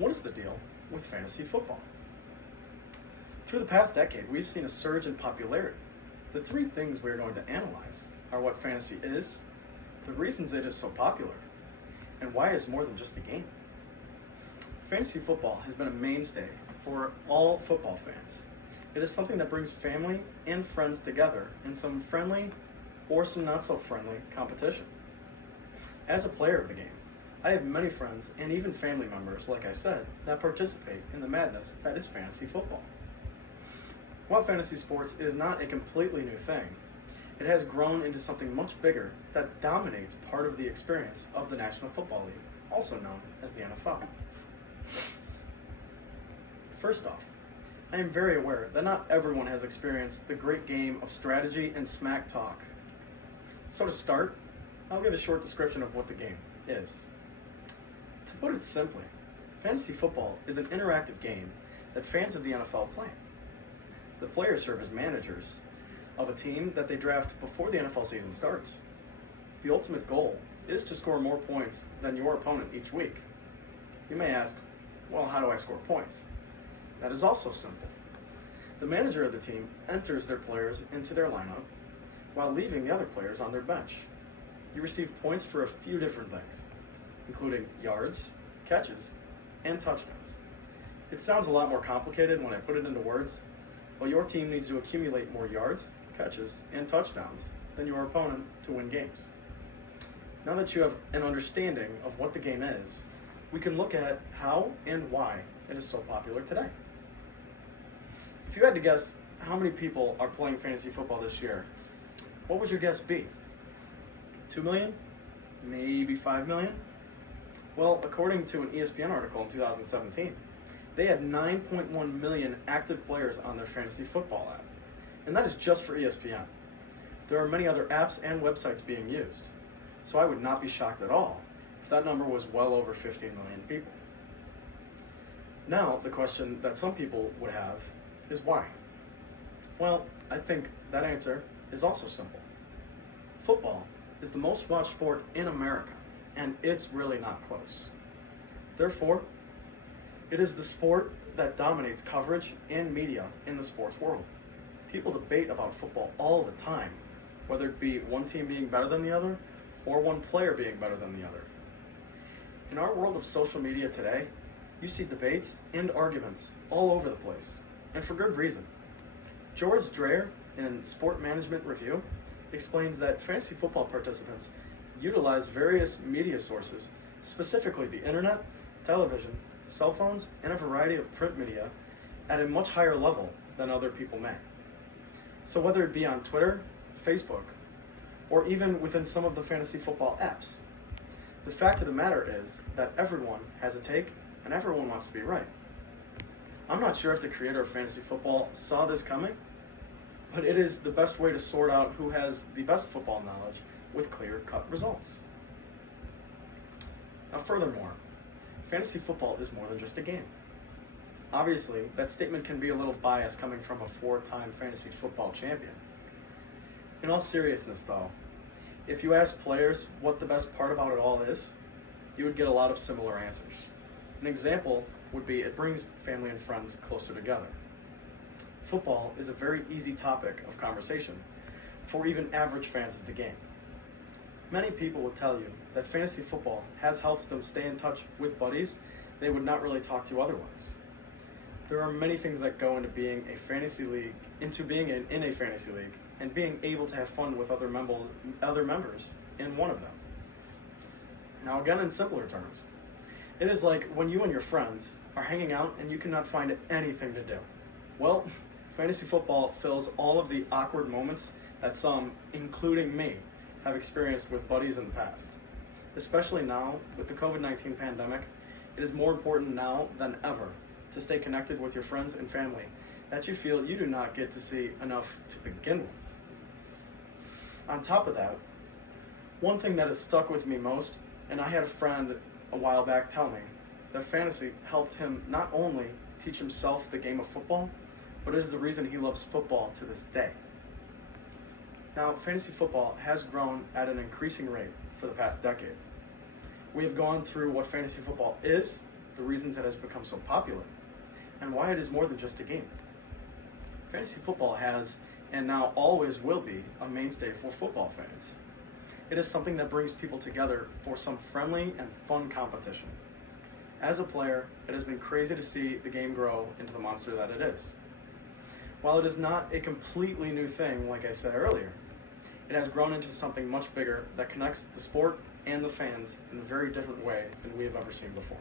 What is the deal with fantasy football? Through the past decade, we've seen a surge in popularity. The three things we're going to analyze are what fantasy is, the reasons it is so popular, and why it's more than just a game. Fantasy football has been a mainstay for all football fans. It is something that brings family and friends together in some friendly or some not so friendly competition. As a player of the game, I have many friends and even family members, like I said, that participate in the madness that is fantasy football. While fantasy sports is not a completely new thing, it has grown into something much bigger that dominates part of the experience of the National Football League, also known as the NFL. First off, I am very aware that not everyone has experienced the great game of strategy and smack talk. So to start, I'll give a short description of what the game is. To put it simply, fantasy football is an interactive game that fans of the NFL play. The players serve as managers of a team that they draft before the NFL season starts. The ultimate goal is to score more points than your opponent each week. You may ask, well, how do I score points? That is also simple. The manager of the team enters their players into their lineup while leaving the other players on their bench. You receive points for a few different things, including yards, catches, and touchdowns. It sounds a lot more complicated when I put it into words, but your team needs to accumulate more yards, catches, and touchdowns than your opponent to win games. Now that you have an understanding of what the game is, we can look at how and why it is so popular today. If you had to guess how many people are playing fantasy football this year, what would your guess be? 2 million? Maybe 5 million? Well, according to an ESPN article in 2017, they had 9.1 million active players on their fantasy football app. And that is just for ESPN. There are many other apps and websites being used. So I would not be shocked at all if that number was well over 15 million people. Now, the question that some people would have is why? Well, I think that answer is also simple. Football is the most watched sport in America, and it's really not close. Therefore, it is the sport that dominates coverage and media in the sports world. People debate about football all the time, whether it be one team being better than the other or one player being better than the other. In our world of social media today, you see debates and arguments all over the place, and for good reason. George Dreyer in Sport Management Review explains that fantasy football participants utilize various media sources, specifically the internet, television, cell phones, and a variety of print media at a much higher level than other people may. So whether it be on Twitter, Facebook, or even within some of the fantasy football apps, the fact of the matter is that everyone has a take and everyone wants to be right. I'm not sure if the creator of fantasy football saw this coming, but it is the best way to sort out who has the best football knowledge with clear-cut results. Now furthermore, fantasy football is more than just a game. Obviously, that statement can be a little biased coming from a 4-time fantasy football champion. In all seriousness though, if you ask players what the best part about it all is, you would get a lot of similar answers. An example would be it brings family and friends closer together. Football is a very easy topic of conversation for even average fans of the game. Many people will tell you that fantasy football has helped them stay in touch with buddies they would not really talk to otherwise. There are many things that go into being a fantasy league, in a fantasy league, and being able to have fun with other members in one of them. Now again, in simpler terms, it is like when you and your friends are hanging out and you cannot find anything to do. Well, fantasy football fills all of the awkward moments that some, including me, have experienced with buddies in the past. Especially now, with the COVID-19 pandemic, it is more important now than ever to stay connected with your friends and family that you feel you do not get to see enough to begin with. On top of that, one thing that has stuck with me most, and I had a friend a while back tell me, that fantasy helped him not only teach himself the game of football, but it is the reason he loves football to this day. Now, fantasy football has grown at an increasing rate for the past decade. We have gone through what fantasy football is, the reasons it has become so popular, and why it is more than just a game. Fantasy football has, and now always will be, a mainstay for football fans. It is something that brings people together for some friendly and fun competition. As a player, it has been crazy to see the game grow into the monster that it is. While it is not a completely new thing, like I said earlier, it has grown into something much bigger that connects the sport and the fans in a very different way than we have ever seen before.